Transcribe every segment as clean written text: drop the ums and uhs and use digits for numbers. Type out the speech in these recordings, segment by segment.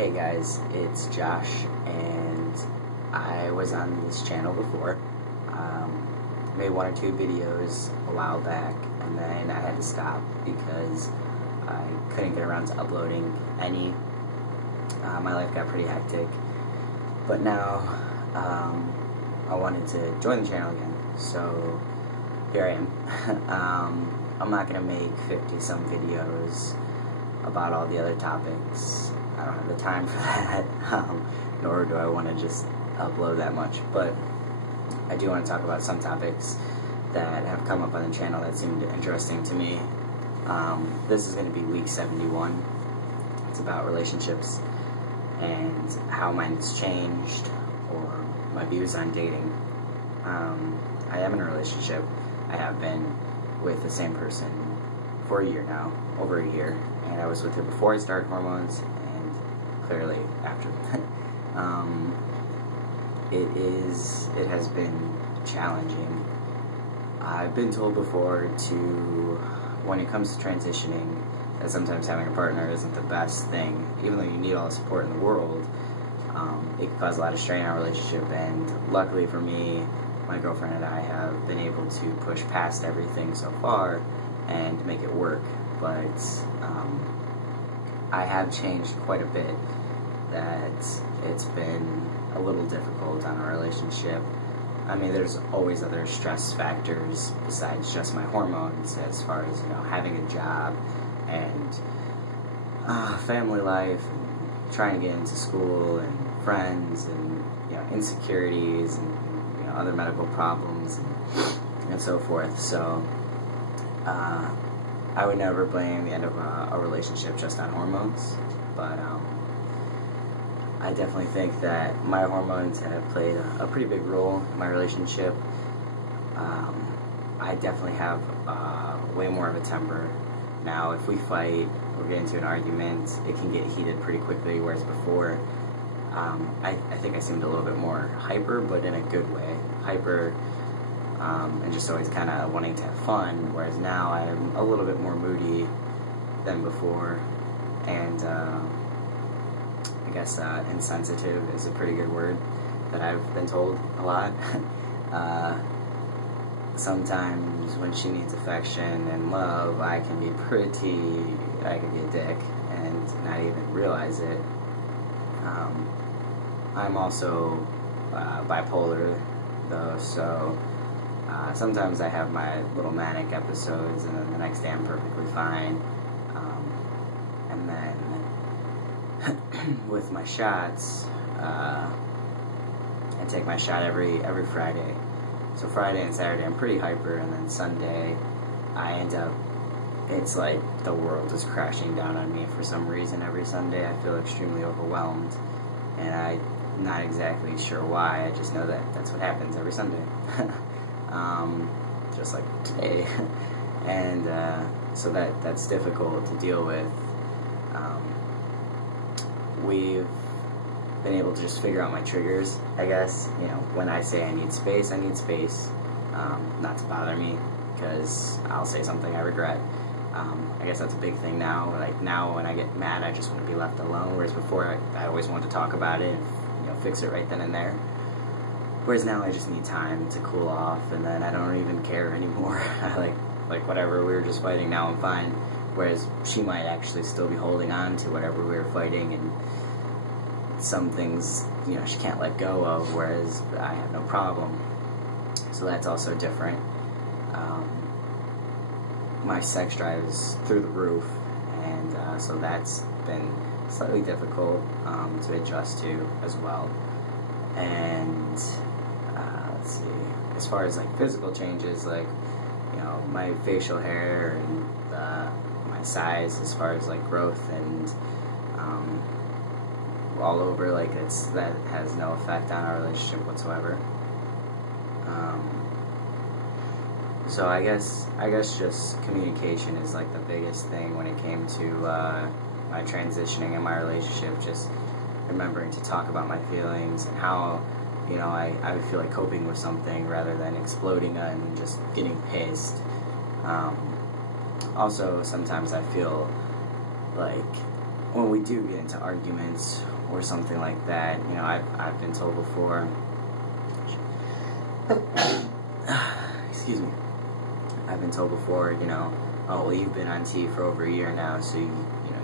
Hey guys, it's Josh, and I was on this channel before. Made one or two videos a while back, and then I had to stop because I couldn't get around to uploading any. My life got pretty hectic, but now I wanted to join the channel again, so here I am. I'm not going to make 50-some videos about all the other topics. I don't have the time for that, nor do I want to just upload that much, but I do want to talk about some topics that have come up on the channel that seemed interesting to me. This is going to be week 71. It's about relationships and how mine's changed, or my views on dating. I am in a relationship. I have been with the same person for a year now, over a year, and I was with her before I started hormones, and clearly after. It has been challenging. I've been told before when it comes to transitioning, that sometimes having a partner isn't the best thing, even though you need all the support in the world. It can cause a lot of strain on our relationship, and luckily for me, my girlfriend and I have been able to push past everything so far and make it work, but I have changed quite a bit. That it's been a little difficult on our relationship. I mean, there's always other stress factors besides just my hormones, as far as, having a job and family life, and trying to get into school, and friends, and insecurities, and other medical problems, and so forth. So I would never blame the end of a relationship just on hormones, but I definitely think that my hormones have played a pretty big role in my relationship. I definitely have way more of a temper now. If we fight or get into an argument, it can get heated pretty quickly, whereas before, I think I seemed a little bit more hyper, but in a good way. Hyper, and just always kind of wanting to have fun, whereas now I am a little bit more moody than before, and I guess insensitive is a pretty good word that I've been told a lot. Sometimes when she needs affection and love, I can be a dick and not even realize it. I'm also bipolar, though, so sometimes I have my little manic episodes, and then the next day I'm perfectly fine. And then with my shots, I take my shot every Friday. So Friday and Saturday I'm pretty hyper, and then Sunday I end up, it's like the world is crashing down on me for some reason. Every Sunday I feel extremely overwhelmed, and I'm not exactly sure why. I just know that that's what happens every Sunday. Just like today. And so that's difficult to deal with. We've been able to just figure out my triggers, I guess. When I say I need space, not to bother me, because I'll say something I regret. I guess that's a big thing now. Like now when I get mad, I just want to be left alone, whereas before I always wanted to talk about it and fix it right then and there. Whereas now I just need time to cool off, and then I don't even care anymore. like whatever, we were just fighting, now I'm fine. Whereas she might actually still be holding on to whatever we were fighting, and some things, she can't let go of, whereas I have no problem. So that's also different. My sex drive is through the roof, and so that's been slightly difficult to adjust to as well. And let's see, as far as like physical changes, like my facial hair and my size, as far as like growth and all over, like that has no effect on our relationship whatsoever. So I guess just communication is like the biggest thing when it came to my transitioning in my relationship. Just remembering to talk about my feelings and how I would feel like coping with something rather than exploding and just getting pissed. Also, sometimes I feel like when we do get into arguments or something like that, you know, I've been told before, excuse me, I've been told before, you know, oh, well, you've been on T for over a year now, so you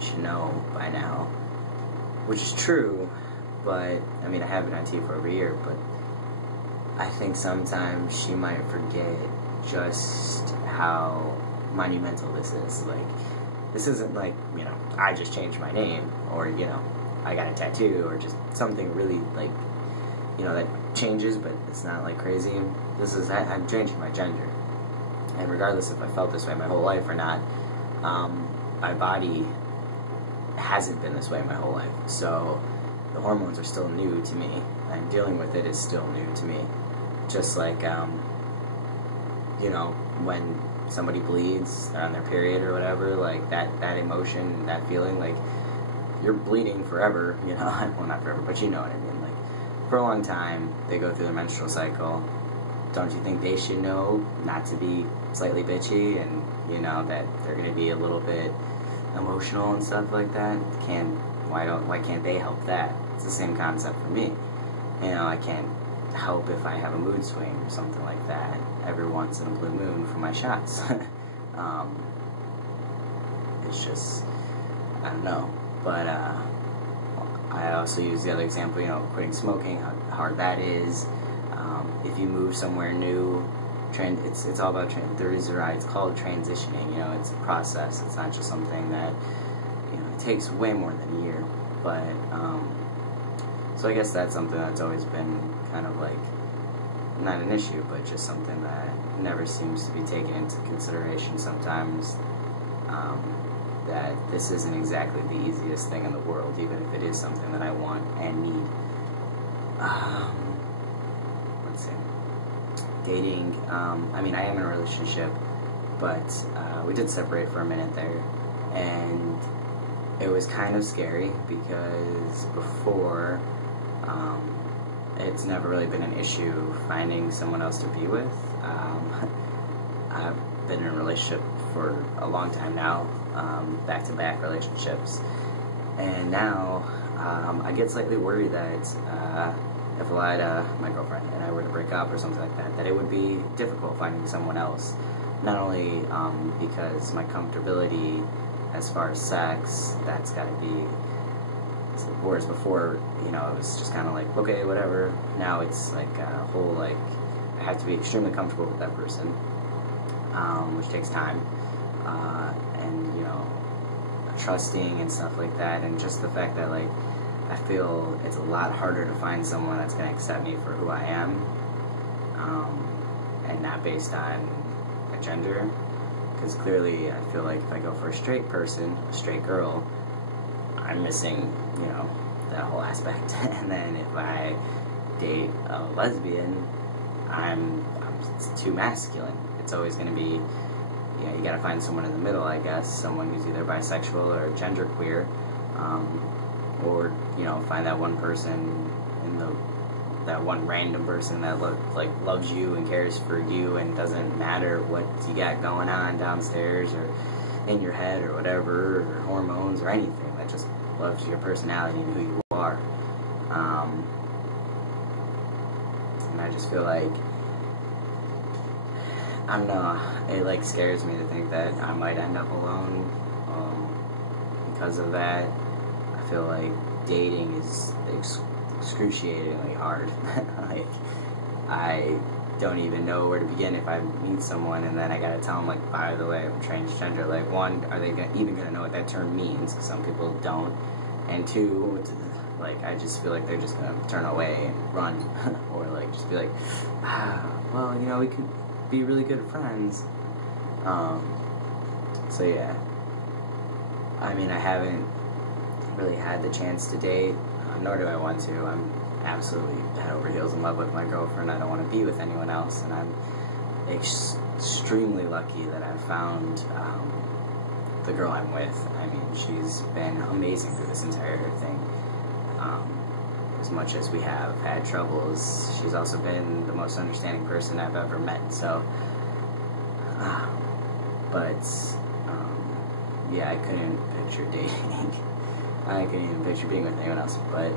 should know by now, which is true, but, I mean, I have been on T for over a year, but I think sometimes she might forget just how monumental this is. Like, this isn't like, you know, I just changed my name, or, you know, I got a tattoo, or just something really, like, you know, that changes, but it's not, like, crazy. This is, I'm changing my gender. And regardless if I felt this way my whole life or not, my body hasn't been this way my whole life. So the hormones are still new to me, and dealing with it is still new to me. Just like, you know, when somebody bleeds, they're on their period or whatever, like that emotion, that feeling, like, you're bleeding forever, you know, well, not forever, but you know what I mean, like, for a long time, they go through their menstrual cycle. Don't you think they should know not to be slightly bitchy, and, you know, that they're going to be a little bit emotional and stuff like that? Why can't they help that? It's the same concept for me. You know, I can't help if I have a mood swing or something like that every once in a blue moon for my shots. It's just, I don't know. But I also use the other example, you know, quitting smoking, how hard that is. If you move somewhere new, it's all about it's called transitioning. You know, it's a process. It's not just something that, you know, it takes way more than a year. But so I guess that's something that's always been kind of like not an issue, but just something that never seems to be taken into consideration sometimes. That this isn't exactly the easiest thing in the world, even if it is something that I want and need. Let's see. Dating, I mean, I am in a relationship, but we did separate for a minute there, and it was kind of scary because before, it's never really been an issue finding someone else to be with. I've been in a relationship for a long time now, back-to-back relationships, and now I get slightly worried that if I had my girlfriend and I were to break up or something like that, that it would be difficult finding someone else. Not only because my comfortability as far as sex, that's got to be, whereas before, you know, it was just kind of like, okay, whatever. Now it's like a whole, like, I have to be extremely comfortable with that person, which takes time, and, you know, trusting and stuff like that, and just the fact that, like, I feel it's a lot harder to find someone that's going to accept me for who I am, and not based on a gender, because clearly I feel like if I go for a straight person, a straight girl, I'm missing, you know, that whole aspect. And then if I date a lesbian, I'm too masculine. It's always going to be, you know, you got to find someone in the middle, I guess, someone who's either bisexual or genderqueer, or, you know, find that one person that one random person that loves you and cares for you and doesn't matter what you got going on downstairs or in your head or whatever, or hormones or anything, that just loves your personality and who you are. And I just feel like, I don't know, it like scares me to think that I might end up alone because of that. I feel like dating is excruciatingly hard. Like, I don't even know where to begin if I meet someone and then I gotta tell them, like, by the way, I'm transgender. Like, one, are they even gonna know what that term means? Some people don't. And two, like, I just feel like they're just gonna turn away and run. Or, like, just be like, well, you know, we could be really good friends. So, yeah. I mean, I haven't really had the chance to date, nor do I want to. I'm absolutely head over heels in love with my girlfriend. I don't want to be with anyone else, and I'm extremely lucky that I've found the girl I'm with. I mean, she's been amazing through this entire thing. As much as we have had troubles, she's also been the most understanding person I've ever met. So, but yeah, I couldn't picture dating I couldn't even picture being with anyone else, but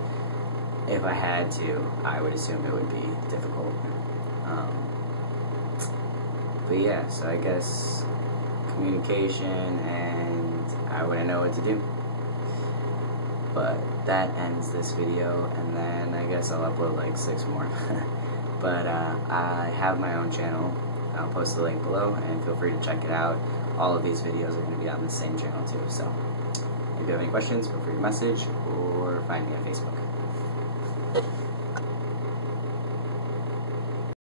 if I had to, I would assume it would be difficult. But yeah, so I guess communication, and I wouldn't know what to do. But that ends this video, and then I guess I'll upload like 6 more. But I have my own channel. I'll post the link below, and feel free to check it out. All of these videos are going to be on the same channel too, so if you have any questions, feel free to message or find me on Facebook.